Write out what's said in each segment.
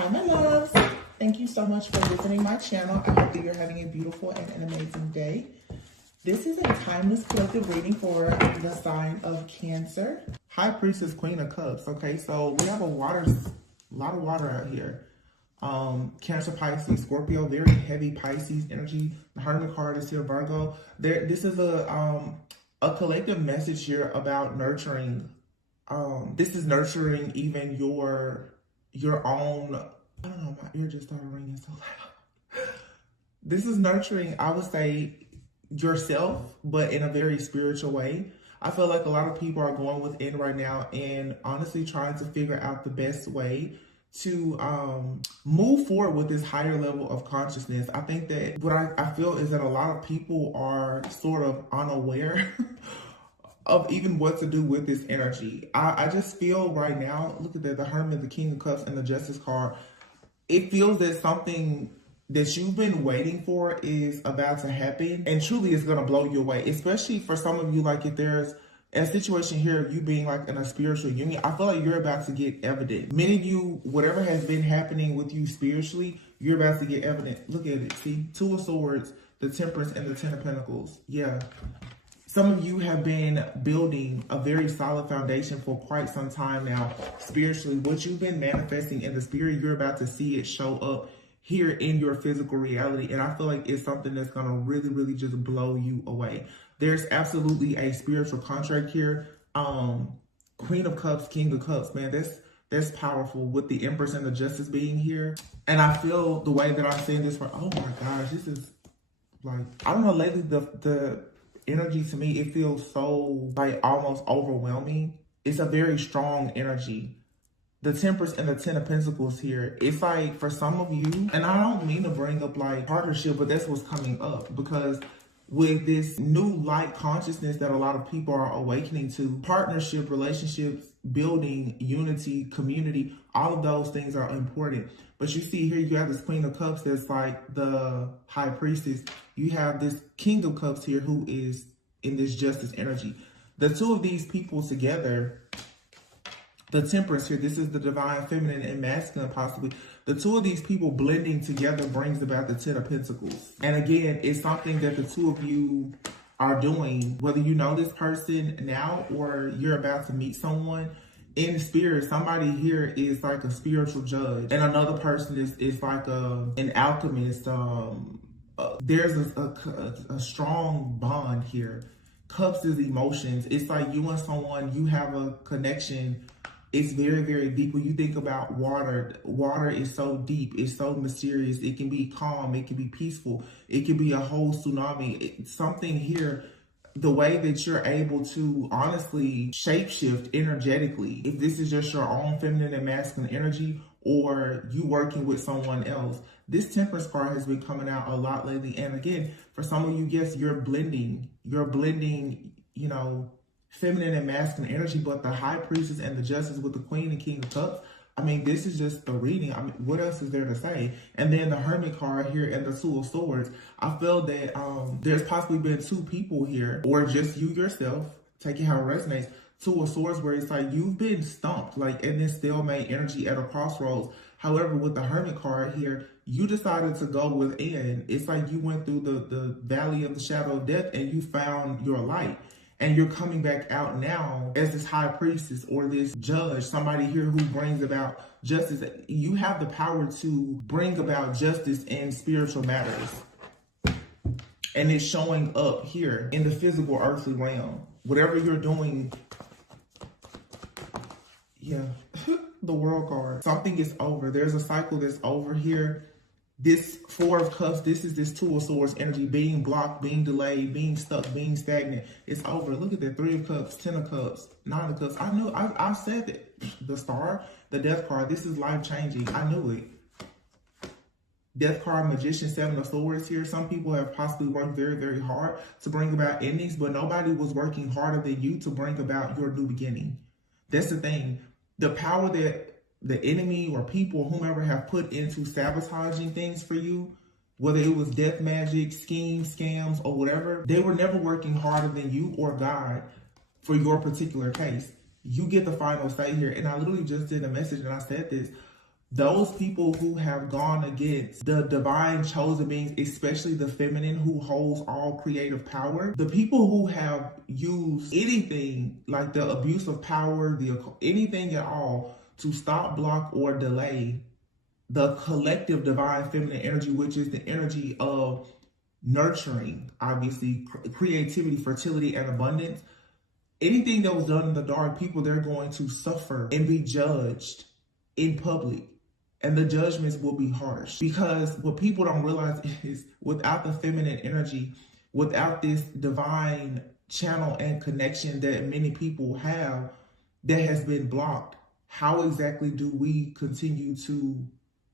Hi, my loves. Thank you so much for visiting my channel. I hope that you're having a beautiful and an amazing day. This is a timeless collective reading for the sign of Cancer. High Priestess, Queen of Cups. Okay, so we have a lot of water out here. Cancer, Pisces, Scorpio, very heavy Pisces energy. The Hermit card is here, Virgo. This is a collective message here about nurturing. This is nurturing even your own. I don't know, my ear just started ringing so loud. This is nurturing, I would say, yourself, but in a very spiritual way. I feel like a lot of people are going within right now and honestly trying to figure out the best way to move forward with this higher level of consciousness. I think that what I feel is that a lot of people are sort of unaware of even what to do with this energy. I just feel right now, look at that, the Hermit, the King of Cups, and the Justice card. It feels that something that you've been waiting for is about to happen, and truly is going to blow you away, especially for some of you. Like if there's a situation here of you being like in a spiritual union, I feel like you're about to get evident. Many of you, whatever has been happening with you spiritually, you're about to get evident. Look at it. See, Two of Swords, the Temperance, and the Ten of Pentacles. Yeah. Some of you have been building a very solid foundation for quite some time now. Spiritually, what you've been manifesting in the spirit, you're about to see it show up here in your physical reality. And I feel like it's something that's going to really, really just blow you away. There's absolutely a spiritual contract here. Queen of Cups, King of Cups, man, that's powerful with the Empress and the Justice being here. And I feel the way that I'm saying this for, oh my gosh, this is like, I don't know, lately the energy to me, it feels so like almost overwhelming. It's a very strong energy. The Temperance and the Ten of Pentacles here, it's like for some of you, and I don't mean to bring up like partnership, but that's what's coming up, because with this new light consciousness that a lot of people are awakening to, partnership, relationships, building, unity, community, all of those things are important. But you see here, you have this Queen of Cups that's like the High Priestess. You have this King of Cups here who is in this Justice energy. The two of these people together, the Temperance here, this is the divine feminine and masculine possibly. The two of these people blending together brings about the Ten of Pentacles. And again, it's something that the two of you are doing, whether you know this person now or you're about to meet someone. In spirit, somebody here is like a spiritual judge, and another person is like an alchemist. There's a strong bond here. Cups is emotions. It's like you and someone, you have a connection. It's very, very deep. When you think about water, water is so deep. It's so mysterious. It can be calm. It can be peaceful. It can be a whole tsunami. It's something here, the way that you're able to honestly shapeshift energetically. If this is just your own feminine and masculine energy, or you working with someone else. This Temperance card has been coming out a lot lately. And again, for some of you, yes, you're blending, you know, feminine and masculine energy, but the High Priestess and the Justice with the Queen and King of Cups, I mean, this is just the reading. I mean, what else is there to say? And then the Hermit card here and the Two of Swords. I feel that there's possibly been two people here, or just you yourself, take it how it resonates. Two of Swords, where it's like you've been stumped, like in this stalemate energy at a crossroads. However, with the Hermit card here, you decided to go within. It's like you went through the valley of the shadow of death and you found your light. And you're coming back out now as this High Priestess or this judge, somebody here who brings about justice. You have the power to bring about justice in spiritual matters. And it's showing up here in the physical earthly realm. Whatever you're doing, yeah, the World card. Something is over. There's a cycle that's over here. This Four of Cups, this is this Two of Swords energy, being blocked, being delayed, being stuck, being stagnant. It's over. Look at that, Three of Cups, Ten of Cups, Nine of Cups. I knew, I said that. The Star, the Death card, this is life-changing. I knew it. Death card, Magician, Seven of Swords here. Some people have possibly worked very, very hard to bring about endings, but nobody was working harder than you to bring about your new beginning. That's the thing. The power that the enemy or people, whomever, have put into sabotaging things for you, whether it was death magic, schemes, scams, or whatever, they were never working harder than you or God for your particular case. You get the final say here. And I literally just did a message and I said this. Those people who have gone against the divine chosen beings, especially the feminine who holds all creative power, the people who have used anything like the abuse of power, anything at all to stop, block, or delay the collective divine feminine energy, which is the energy of nurturing, obviously, creativity, fertility, and abundance. Anything that was done in the dark, people, they're going to suffer and be judged in public. And the judgments will be harsh, because what people don't realize is without the feminine energy, without this divine channel and connection that many people have that has been blocked, how exactly do we continue to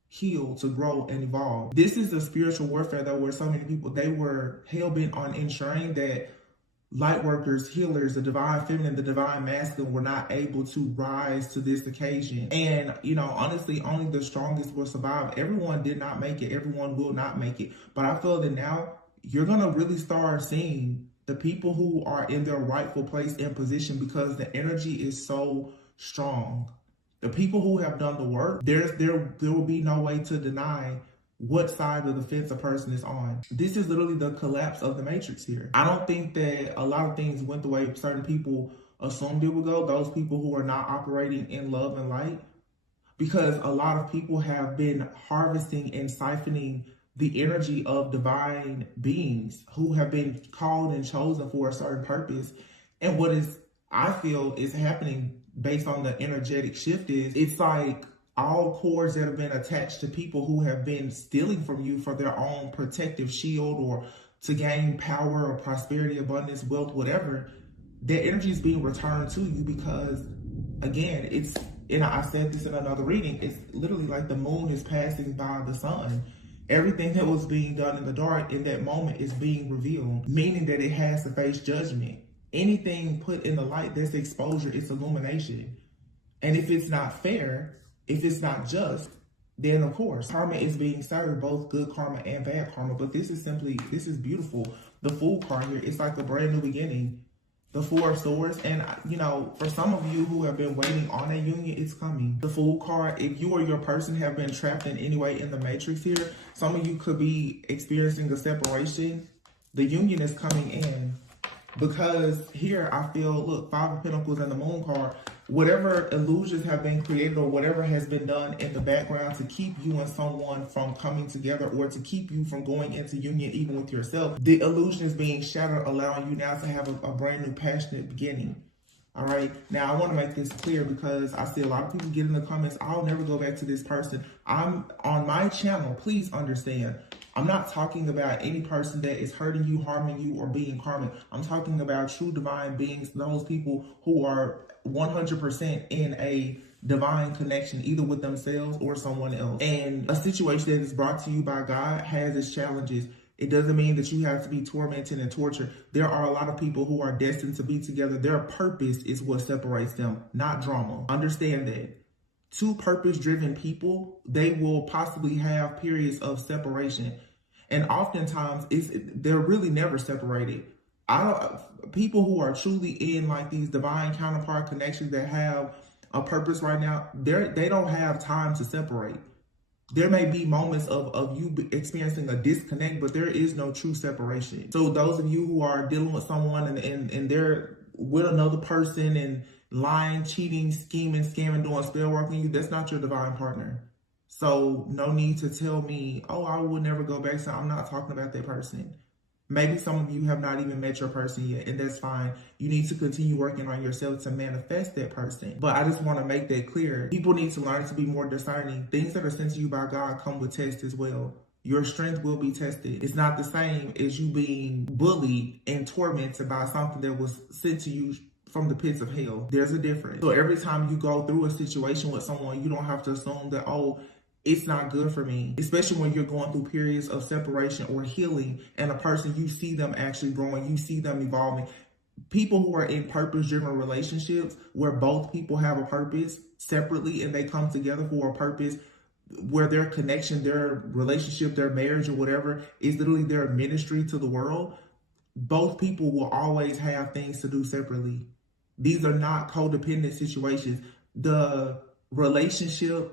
heal, to grow, and evolve? This is the spiritual warfare that where so many people, they were hell-bent on ensuring that light workers, healers, the divine feminine, the divine masculine were not able to rise to this occasion. And, honestly, only the strongest will survive. Everyone did not make it. Everyone will not make it. But I feel that now you're going to really start seeing the people who are in their rightful place and position, because the energy is so strong. The people who have done the work, there will be no way to deny what side of the fence a person is on. This is literally the collapse of the matrix here. I don't think that a lot of things went the way certain people assumed it would go, those people who are not operating in love and light, because a lot of people have been harvesting and siphoning the energy of divine beings who have been called and chosen for a certain purpose. And what I feel is happening based on the energetic shift is, it's like all cords that have been attached to people who have been stealing from you for their own protective shield or to gain power or prosperity, abundance, wealth, whatever, that energy is being returned to you, because again, and I said this in another reading, it's literally like the moon is passing by the sun. Everything that was being done in the dark in that moment is being revealed, meaning that it has to face judgment. Anything put in the light, that's exposure, it's illumination. And if it's not fair, if it's not just, then of course, karma is being served, both good karma and bad karma. But this is beautiful. The Fool card here, it's like a brand new beginning. The Four of Swords, and for some of you who have been waiting on a union, it's coming. The Fool card, if you or your person have been trapped in any way in the matrix here, some of you could be experiencing a separation. The union is coming in. Because here I feel, look, Five of Pentacles and the Moon card, whatever illusions have been created or whatever has been done in the background to keep you and someone from coming together, or to keep you from going into union even with yourself, the illusion is being shattered, allowing you now to have a brand new passionate beginning. All right. Now, I want to make this clear, because I see a lot of people get in the comments, I'll never go back to this person. I'm on my channel. Please understand, I'm not talking about any person that is hurting you, harming you, or being karmic. I'm talking about true divine beings, those people who are 100% in a divine connection, either with themselves or someone else. And a situation that is brought to you by God has its challenges. It doesn't mean that you have to be tormented and tortured. There are a lot of people who are destined to be together. Their purpose is what separates them, not drama. Understand that. Two purpose-driven people, they will possibly have periods of separation. And oftentimes, they're really never separated. People who are truly in like these divine counterpart connections that have a purpose right now, they don't have time to separate. There may be moments of you experiencing a disconnect, but there is no true separation. So those of you who are dealing with someone and they're with another person and lying, cheating, scheming, scamming, doing spell work on you, that's not your divine partner. So no need to tell me, oh, I will never go back. So I'm not talking about that person. Maybe some of you have not even met your person yet, and that's fine. You need to continue working on yourself to manifest that person. But I just want to make that clear. People need to learn to be more discerning. Things that are sent to you by God come with tests as well. Your strength will be tested. It's not the same as you being bullied and tormented by something that was sent to you from the pits of hell. There's a difference. So every time you go through a situation with someone, you don't have to assume that, oh, it's not good for me, especially when you're going through periods of separation or healing, and a person, you see them actually growing, you see them evolving. People who are in purpose-driven relationships where both people have a purpose separately and they come together for a purpose, where their connection, their relationship, their marriage or whatever is literally their ministry to the world, both people will always have things to do separately. These are not codependent situations. The relationship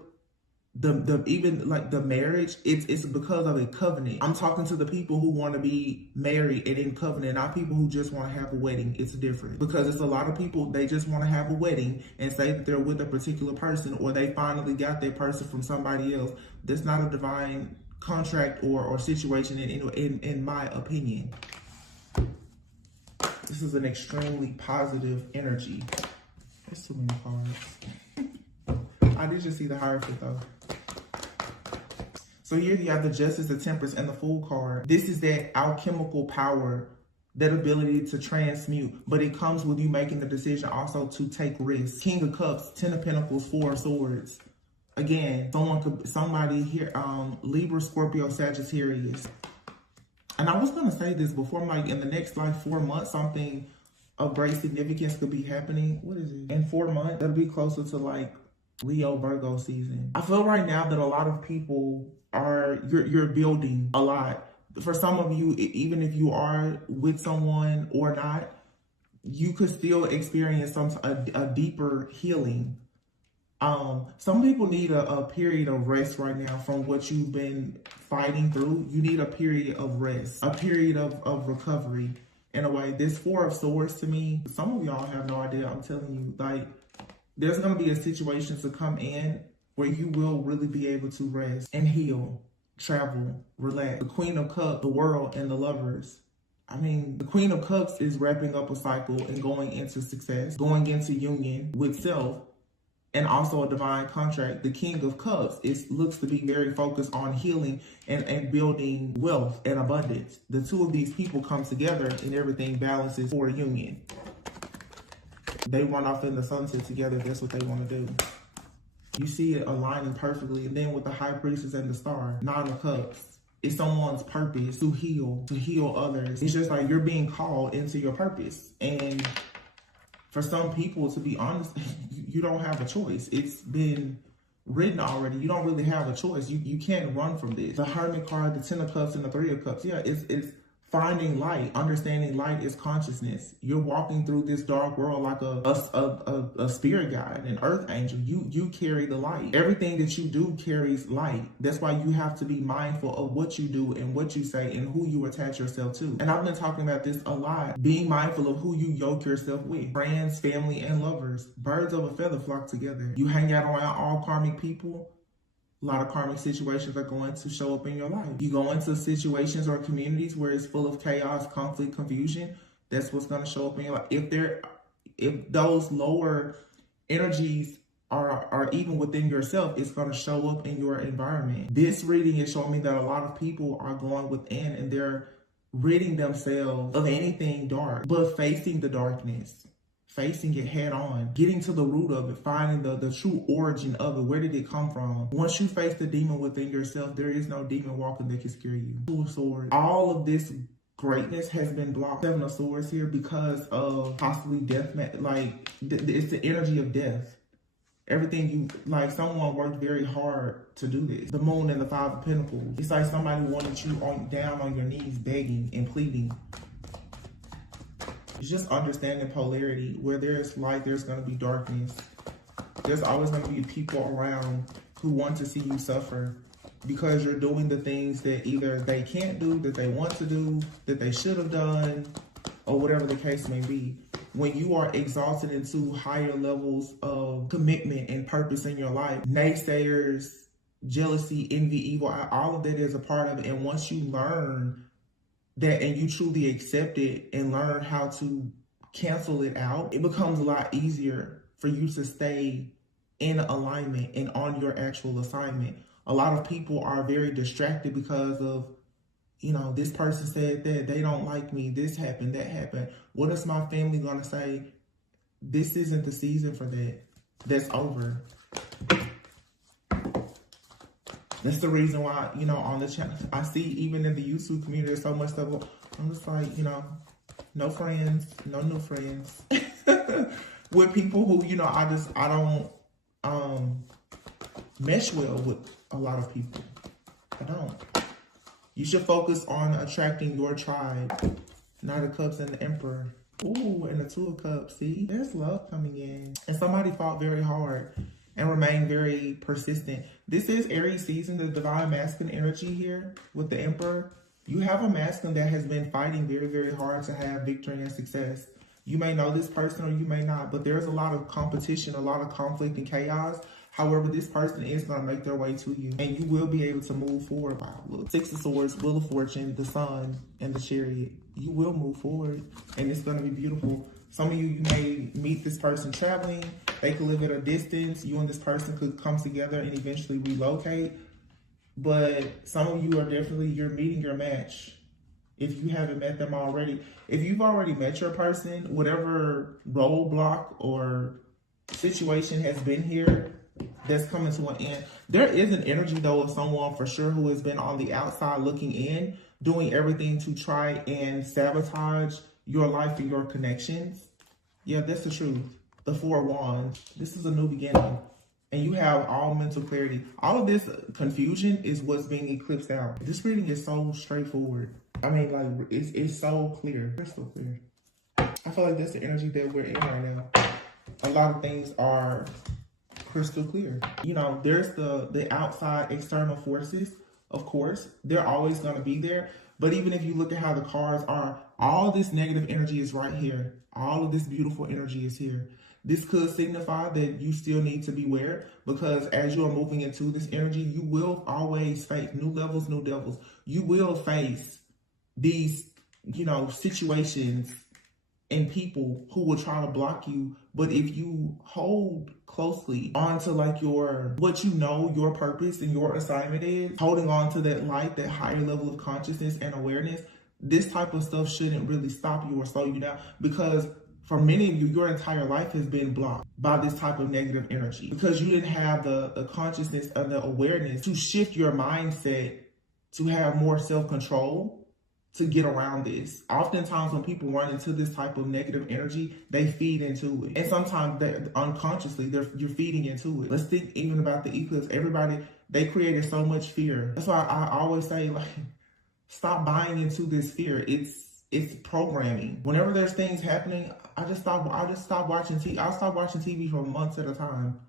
even like the marriage, it's because of a covenant. I'm talking to the people who want to be married and in covenant, not people who just want to have a wedding. It's different, because it's a lot of people, they just want to have a wedding and say that they're with a particular person, or they finally got that person from somebody else. That's not a divine contract or situation in my opinion. This is an extremely positive energy. There's too many cards. I did just see the Hierophant though. So here you have the Justice, the Temperance, and the Fool card. This is that alchemical power, that ability to transmute, but it comes with you making the decision also to take risks. King of Cups, 10 of Pentacles, 4 of Swords. Again, somebody here, Libra, Scorpio, Sagittarius. And I was gonna say this before, I'm like, in the next like 4 months, something of great significance could be happening. What is it? In 4 months, that'll be closer to like Leo, Virgo season. I feel right now that a lot of people you're building a lot. For some of you, even if you are with someone or not, you could still experience a deeper healing. Some people need a period of rest right now from what you've been fighting through. You need a period of rest, a period of recovery. In a way, this 4 of Swords to me, some of y'all have no idea. I'm telling you, like, there's going to be a situation to come in where you will really be able to rest and heal, travel, relax. The Queen of Cups, the World, and the Lovers. I mean, the Queen of Cups is wrapping up a cycle and going into success, going into union with self, and also a divine contract. The King of Cups looks to be very focused on healing and building wealth and abundance. The two of these people come together and everything balances for a union. They run off in the sunset together. That's what they want to do. You see it aligning perfectly. And then with the High Priestess and the Star, 9 of Cups, it's someone's purpose to heal others. It's just like you're being called into your purpose. And for some people, to be honest, you don't have a choice. It's been written already. You don't really have a choice. You can't run from this. The Hermit card, the 10 of Cups, and the 3 of Cups. Yeah, it's finding light. Understanding light is consciousness. You're walking through this dark world like a spirit guide, an earth angel. You carry the light. Everything that you do carries light. That's why you have to be mindful of what you do and what you say and who you attach yourself to. And I've been talking about this a lot. Being mindful of who you yoke yourself with. Friends, family, and lovers. Birds of a feather flock together. You hang out around all karmic people. A lot of karmic situations are going to show up in your life. You go into situations or communities where it's full of chaos, conflict, confusion. That's what's going to show up in your life. If those lower energies are even within yourself, it's going to show up in your environment. This reading is showing me that a lot of people are going within and they're ridding themselves of anything dark, but facing the darkness. Facing it head on, getting to the root of it, finding the true origin of it. Where did it come from? Once you face the demon within yourself, there is no demon walking that can scare you. 2 of Swords. All of this greatness has been blocked. 7 of Swords here because of possibly death. Like, it's the energy of death. Everything someone worked very hard to do this. The Moon and the 5 of Pentacles. It's like somebody wanted you down on your knees, begging and pleading. It's just understanding polarity. Where there's light, there's going to be darkness. There's always going to be people around who want to see you suffer because you're doing the things that either they can't do, that they want to do, that they should have done, or whatever the case may be. When you are exalted into higher levels of commitment and purpose in your life, naysayers, jealousy, envy, evil, all of that is a part of it. And once you learn that and you truly accept it and learn how to cancel it out, it becomes a lot easier for you to stay in alignment and on your actual assignment. A lot of people are very distracted because of, this person said that, they don't like me, this happened, that happened. What is my family going to say? This isn't the season for that. That's over. That's the reason why, on the channel, I see even in the YouTube community, there's so much stuff. I'm just like, no friends, no new friends. With people who, I don't mesh well with a lot of people. I don't. You should focus on attracting your tribe. 9 of Cups and the Emperor. Ooh, and the 2 of Cups. See, there's love coming in. And somebody fought very hard. and remain very persistent. This is Aries season, the divine masculine energy here with the Emperor. You have a masculine that has been fighting very, very hard to have victory and success. You may know this person or you may not, but there's a lot of competition, a lot of conflict and chaos. However, this person is going to make their way to you and you will be able to move forward. Wow, look, Six of Swords, Wheel of Fortune, the Sun, and the Chariot. You will move forward and it's going to be beautiful. Some of you may meet this person traveling. They could live at a distance. You and this person could come together and eventually relocate. But some of you are definitely, you're meeting your match. If you haven't met them already. If you've already met your person, whatever roadblock or situation has been here, that's coming to an end. There is an energy though of someone for sure who has been on the outside looking in, doing everything to try and sabotage your life and your connections. Yeah, that's the truth. The Four of Wands. This is a new beginning. And you have all mental clarity. All of this confusion is what's being eclipsed out. This reading is so straightforward. I mean, like, it's so clear. Crystal clear. I feel like that's the energy that we're in right now. A lot of things are crystal clear. You know, there's the outside external forces, of course. They're always going to be there. But even if you look at how the cards are, all this negative energy is right here. All of this beautiful energy is here. This could signify that you still need to beware because as you are moving into this energy, you will always face new levels, new devils. You will face these, you know, situations and people who will try to block you. But if you hold closely onto like what you know your purpose and your assignment is, holding on to that light, that higher level of consciousness and awareness, this type of stuff shouldn't really stop you or slow you down because for many of you, your entire life has been blocked by this type of negative energy because you didn't have the consciousness and the awareness to shift your mindset to have more self-control to get around this. Oftentimes when people run into this type of negative energy, they feed into it. And sometimes unconsciously, you're feeding into it. Let's think even about the eclipse. Everybody, they created so much fear. That's why I always say, like, stop buying into this fear. It's programming. Whenever there's things happening, I just stop watching TV. I'll stop watching TV for months at a time.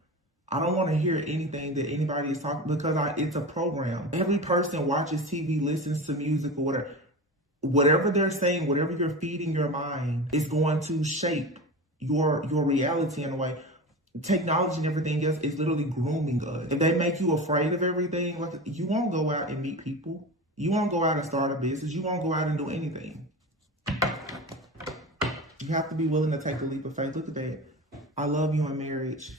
I don't want to hear anything that anybody is talking because it's a program. Every person watches TV, listens to music or whatever. Whatever they're saying, whatever you're feeding your mind is going to shape your reality in a way. Technology and everything else is literally grooming us. If they make you afraid of everything, like you won't go out and meet people. You won't go out and start a business. You won't go out and do anything. You have to be willing to take a leap of faith. Look at that. I love you in marriage.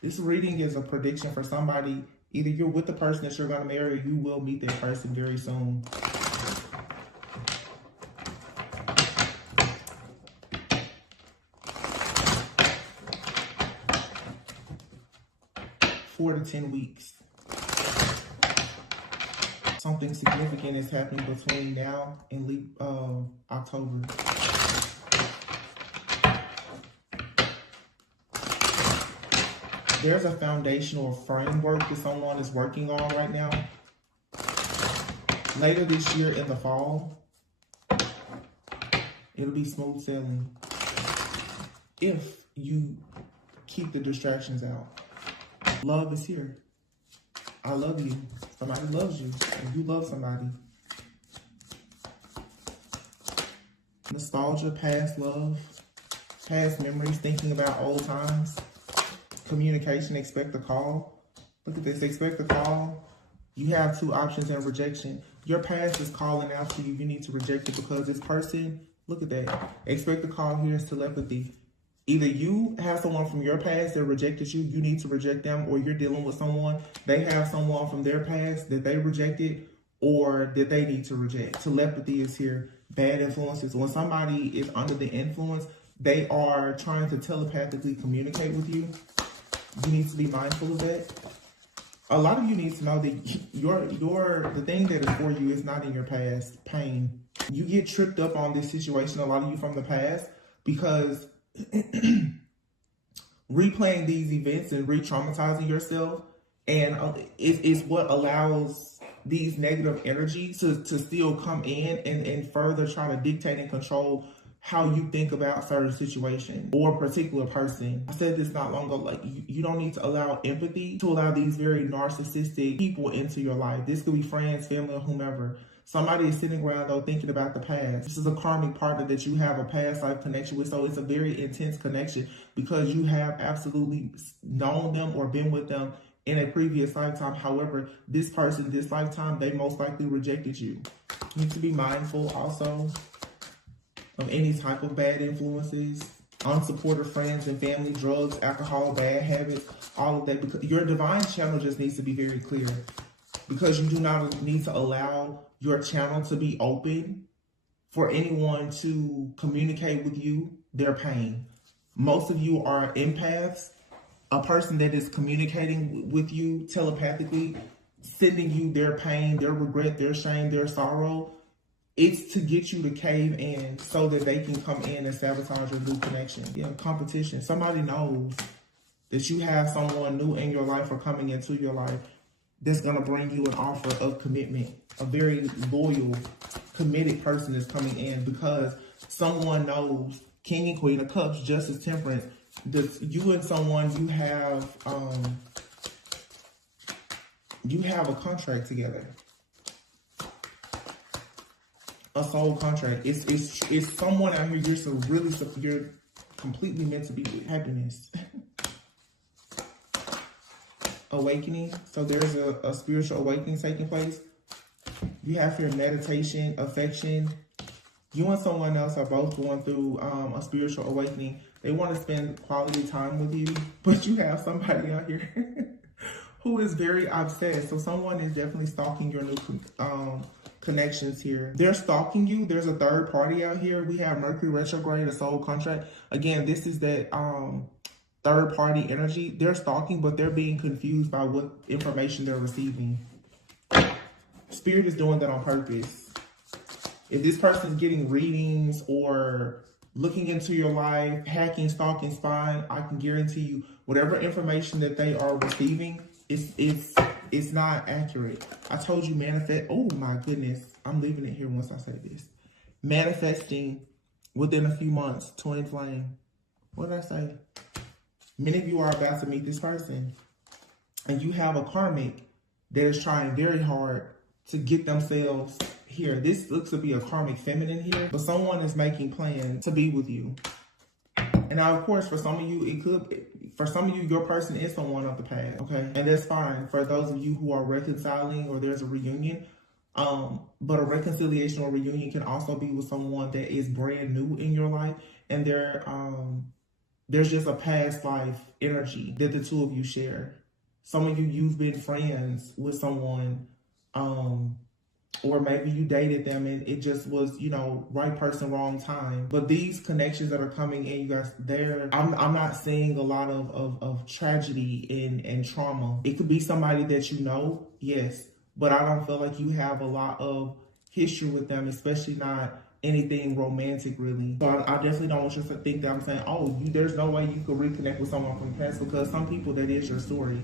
This reading is a prediction for somebody. Either you're with the person that you're going to marry or you will meet that person very soon. Four to 10 weeks. Something significant is happening between now and October. There's a foundational framework that someone is working on right now. Later this year in the fall, it'll be smooth sailing if you keep the distractions out. Love is here. I love you. Somebody loves you. And you love somebody. Nostalgia, past love, past memories, thinking about old times. Communication, expect a call. Look at this, expect a call. You have two options in rejection. Your past is calling out to you. You need to reject it because this person, look at that. Expect a call here is telepathy. Either you have someone from your past that rejected you, you need to reject them, or you're dealing with someone, they have someone from their past that they rejected or that they need to reject. Telepathy is here. Bad influences. When somebody is under the influence, they are trying to telepathically communicate with you. You need to be mindful of that. A lot of you need to know that the thing that is for you is not in your past. Pain. You get tripped up on this situation, a lot of you from the past, because replaying these events and re-traumatizing yourself and is what allows these negative energies to still come in and further try to dictate and control how you think about a certain situation or a particular person. I said this not long ago, like you don't need to allow empathy to allow these very narcissistic people into your life. This could be friends, family, or whomever. Somebody is sitting around though thinking about the past. This is a karmic partner that you have a past life connection with. So it's a very intense connection because you have absolutely known them or been with them in a previous lifetime. However, this person, this lifetime, they most likely rejected you. You need to be mindful also of any type of bad influences, unsupportive friends and family, drugs, alcohol, bad habits, all of that. Because your divine channel just needs to be very clear, because you do not need to allow your channel to be open for anyone to communicate with you their pain. Most of you are empaths, a person that is communicating with you telepathically, sending you their pain, their regret, their shame, their sorrow. It's to get you to cave in so that they can come in and sabotage your new connection. Yeah, competition. Somebody knows that you have someone new in your life or coming into your life that's going to bring you an offer of commitment. A very loyal, committed person is coming in because someone knows King and Queen of Cups, Justice, Temperance. You and someone, you have a contract together. A soul contract. It's someone out here you're completely meant to be with. Happiness. Awakening. So there's a spiritual awakening taking place. You have your meditation, affection. You and someone else are both going through a spiritual awakening. They want to spend quality time with you, but you have somebody out here who is very obsessed. So someone is definitely stalking your new connections here. They're stalking you. There's a third party out here. We have Mercury retrograde, a soul contract. Again, this is that third party energy. They're stalking, but they're being confused by what information they're receiving. Spirit is doing that on purpose. If this person's getting readings or looking into your life, hacking, stalking, spying, I can guarantee you whatever information that they are receiving, it's not accurate. I told you manifest. Oh my goodness. I'm leaving it here once I say this. Manifesting within a few months, twin flame. What did I say? Many of you are about to meet this person, and you have a karmic that is trying very hard to get themselves here. This looks to be a karmic feminine here, but someone is making plans to be with you. And now, of course, for some of you, for some of you, your person is someone of the past, okay? And that's fine. For those of you who are reconciling or there's a reunion, but a reconciliation or reunion can also be with someone that is brand new in your life, and there's just a past life energy that the two of you share. Some of you, you've been friends with someone, or maybe you dated them and it just was, right person, wrong time. But these connections that are coming in, you guys, I'm not seeing a lot of tragedy and trauma. It could be somebody that you know, yes, but I don't feel like you have a lot of history with them, especially not anything romantic, really. So I definitely don't want you to think that I'm saying, there's no way you could reconnect with someone from the past, because some people, that is your story.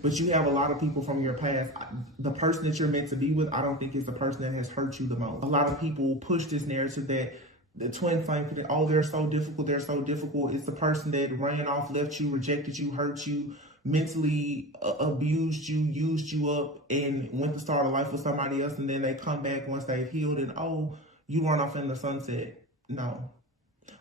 But you have a lot of people from your past. The person that you're meant to be with, I don't think is the person that has hurt you the most. A lot of people push this narrative that the twin flame, they're so difficult, they're so difficult. It's the person that ran off, left you, rejected you, hurt you, mentally abused you, used you up, and went to start a life with somebody else, and then they come back once they've healed, and you run off in the sunset. No.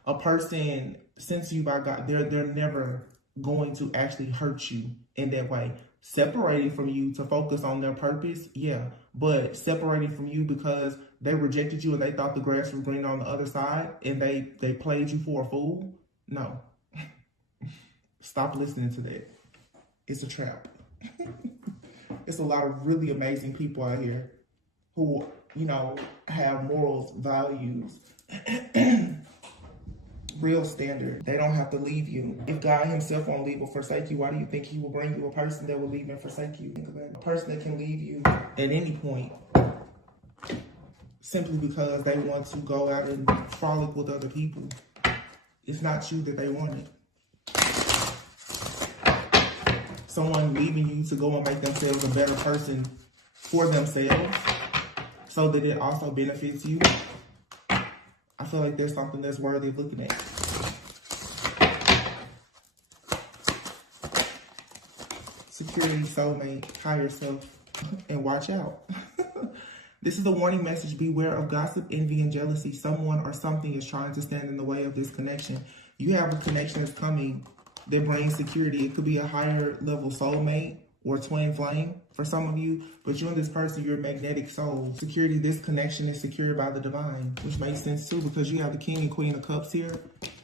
A person sent to you by God, they're never going to actually hurt you in that way. Separating from you to focus on their purpose, yeah. But separating from you because they rejected you and they thought the grass was green on the other side and they played you for a fool, no. Stop listening to that. It's a trap. It's a lot of really amazing people out here who, have morals, values, real standard. They don't have to leave you. If God himself won't leave or forsake you, why do you think he will bring you a person that will leave and forsake you? Think about it. A person that can leave you at any point simply because they want to go out and frolic with other people. It's not you that they wanted. Someone leaving you to go and make themselves a better person for themselves so that it also benefits you. I feel like there's something that's worthy of looking at. Security, soulmate, higher self, and watch out. This is the warning message. Beware of gossip, envy, and jealousy. Someone or something is trying to stand in the way of this connection. You have a connection that's coming that brings security. It could be a higher level soulmate or twin flame for some of you, but you and this person, you're magnetic souls. Security, this connection is secured by the divine, which makes sense too, because you have the King and Queen of Cups here,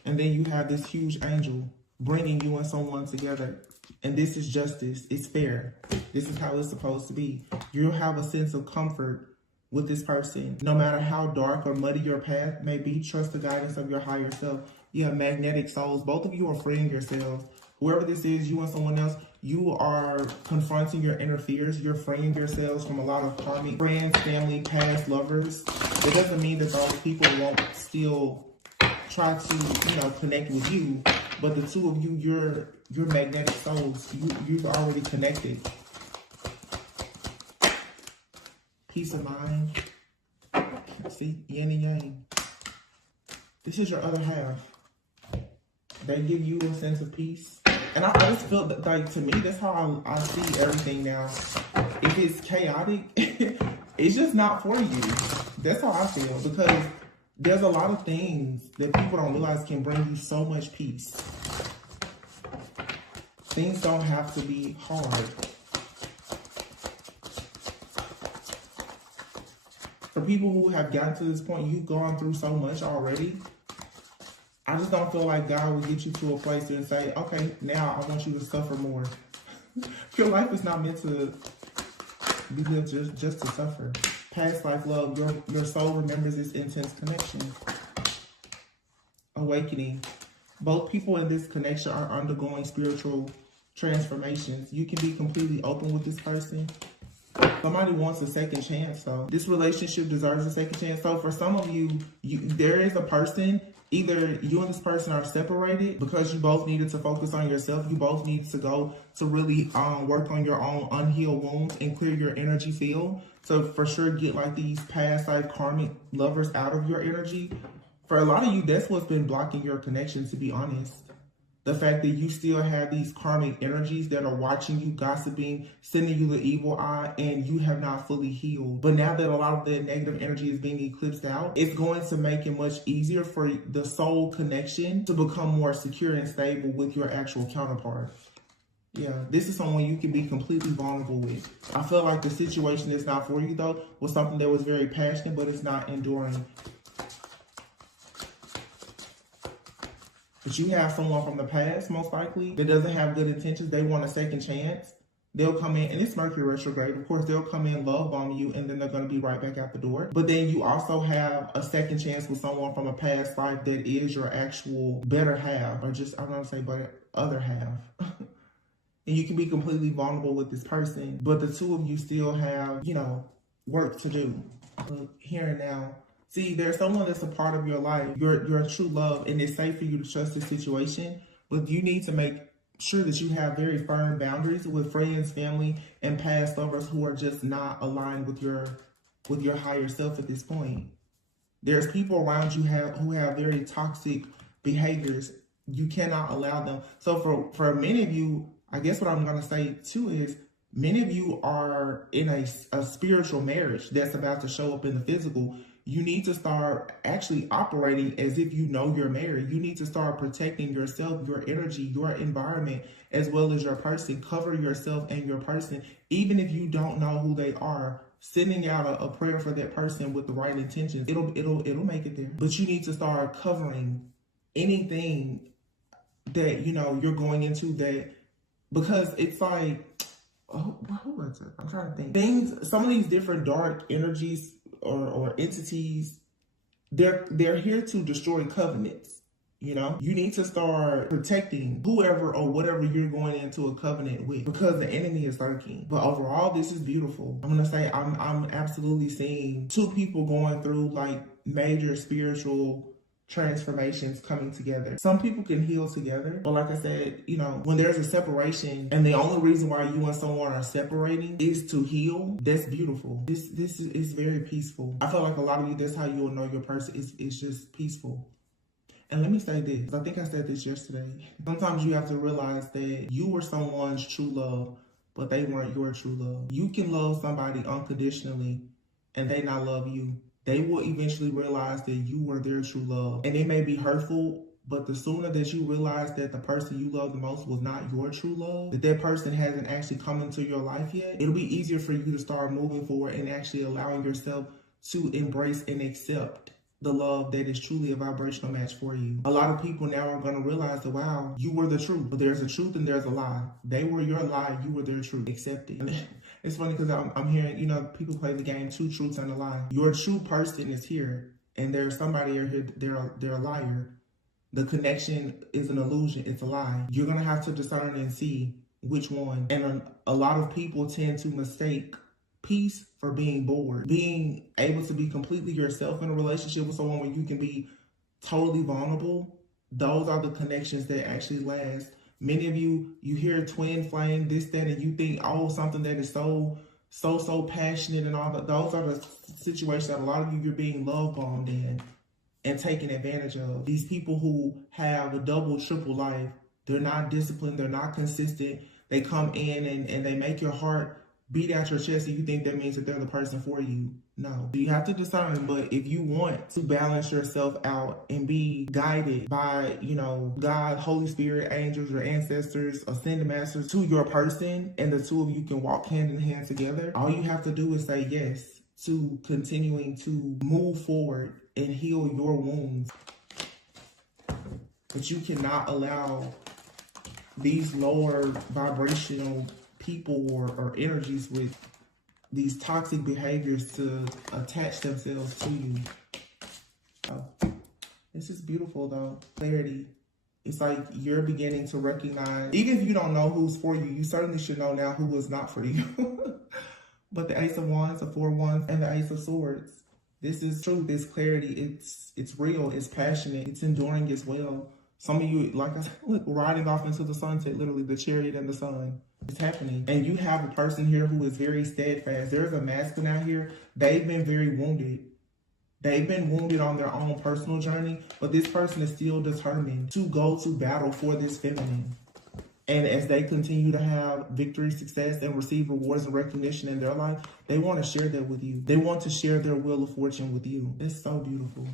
and then you have this huge angel bringing you and someone together. And this is justice. It's fair. This is how it's supposed to be. You'll have a sense of comfort with this person. No matter how dark or muddy your path may be, trust the guidance of your higher self. You have magnetic souls. Both of you are freeing yourselves. Whoever this is, you and someone else, you are confronting your inner fears. You're freeing yourselves from a lot of karmic friends, family, past lovers. It doesn't mean that those people won't still try to, connect with you. But the two of you, you're magnetic souls. You've already connected. Peace of mind. See, yin and yang. This is your other half. They give you a sense of peace. And I just feel that, like, to me, that's how I see everything now. If it's chaotic, it's just not for you. That's how I feel. Because there's a lot of things that people don't realize can bring you so much peace. Things don't have to be hard. For people who have gotten to this point, you've gone through so much already. I just don't feel like God will get you to a place and say, okay, now I want you to suffer more. Your life is not meant to be lived just to suffer. Past life love, your soul remembers this intense connection. Awakening. Both people in this connection are undergoing spiritual transformations. You can be completely open with this person. Somebody wants a second chance, so this relationship deserves a second chance. So for some of you, there is a person, either you and this person are separated because you both needed to focus on yourself. You both need to go to really work on your own unhealed wounds and clear your energy field. So for sure, get like these past life karmic lovers out of your energy. For a lot of you, that's what's been blocking your connection, to be honest. The fact that you still have these karmic energies that are watching you, gossiping, sending you the evil eye, and you have not fully healed. But now that a lot of the negative energy is being eclipsed out, it's going to make it much easier for the soul connection to become more secure and stable with your actual counterpart. Yeah, this is someone you can be completely vulnerable with. I feel like the situation that's not for you, though, was something that was very passionate, but it's not enduring. But you have someone from the past, most likely, that doesn't have good intentions. They want a second chance. They'll come in, and it's Mercury retrograde. Of course, they'll come in, love bomb you, and then they're going to be right back out the door. But then you also have a second chance with someone from a past life that is your actual better half, or just, I'm going to say, but other half. And you can be completely vulnerable with this person, but the two of you still have, work to do. Here and now. See, there's someone that's a part of your life, your true love, and it's safe for you to trust this situation, but you need to make sure that you have very firm boundaries with friends, family, and past lovers who are just not aligned with your higher self at this point. There's people around you who have very toxic behaviors. You cannot allow them. So for many of you, I guess what I'm going to say too is, many of you are in a spiritual marriage that's about to show up in the physical. You need to start actually operating as if you know you're married. You need to start protecting yourself, your energy, your environment, as well as your person. Cover yourself and your person. Even if you don't know who they are, sending out a prayer for that person with the right intentions, it'll make it there. But you need to start covering anything that, you're going into that, because it's like, who was it? I'm trying to think. Some of these different dark energies or entities, they're here to destroy covenants. You need to start protecting whoever or whatever you're going into a covenant with, because the enemy is lurking. But overall, this is beautiful. I'm gonna say I'm absolutely seeing two people going through like major spiritual transformations coming together. Some people can heal together, but like I said, you know, when there's a separation and the only reason why you and someone are separating is to heal, that's beautiful. This is very peaceful. I feel like a lot of you, that's how you will know your person is just peaceful. And let me say this, I think I said this yesterday. Sometimes you have to realize that you were someone's true love, but they weren't your true love. You can love somebody unconditionally and they not love you. They will eventually realize that you were their true love. And it may be hurtful, but the sooner that you realize that the person you love the most was not your true love, that person hasn't actually come into your life yet, it'll be easier for you to start moving forward and actually allowing yourself to embrace and accept the love that is truly a vibrational match for you. A lot of people now are going to realize that, wow, you were the truth, but there's a truth and there's a lie. They were your lie, you were their truth. Accept it. It's funny because I'm hearing, you know, people play the game, two truths and a lie. Your true person is here, and there's somebody here, they're a liar. The connection is an illusion, it's a lie. You're going to have to discern and see which one. And a lot of people tend to mistake peace for being bored. Being able to be completely yourself in a relationship with someone where you can be totally vulnerable, those are the connections that actually last. Many of you, you hear twin flame, this, that, and you think, oh, something that is so passionate and all that. Those are the situations that a lot of you, you're being love bombed in and taken advantage of. These people who have a double, triple life, they're not disciplined, they're not consistent. They come in and they make your heart beat out your chest and you think that means that they're the person for you. No. You have to discern, but if you want to balance yourself out and be guided by, you know, God, Holy Spirit, angels, your ancestors, ascended masters to your person, and the two of you can walk hand in hand together, all you have to do is say yes to continuing to move forward and heal your wounds. But you cannot allow these lower vibrational people or energies with these toxic behaviors to attach themselves to you. Oh, this is beautiful though. Clarity. It's like you're beginning to recognize, even if you don't know who's for you, you certainly should know now who is not for you. But the Ace of Wands, the Four of Wands, and the Ace of Swords. This is truth, this clarity. It's real, it's passionate, it's enduring as well. Some of you, like I said, look, riding off into the sunset, literally the chariot and the sun. It's happening. And you have a person here who is very steadfast. There's a masculine out here. They've been very wounded. They've been wounded on their own personal journey, but this person is still determined to go to battle for this feminine. And as they continue to have victory, success, and receive rewards and recognition in their life, they want to share that with you. They want to share their wheel of fortune with you. It's so beautiful.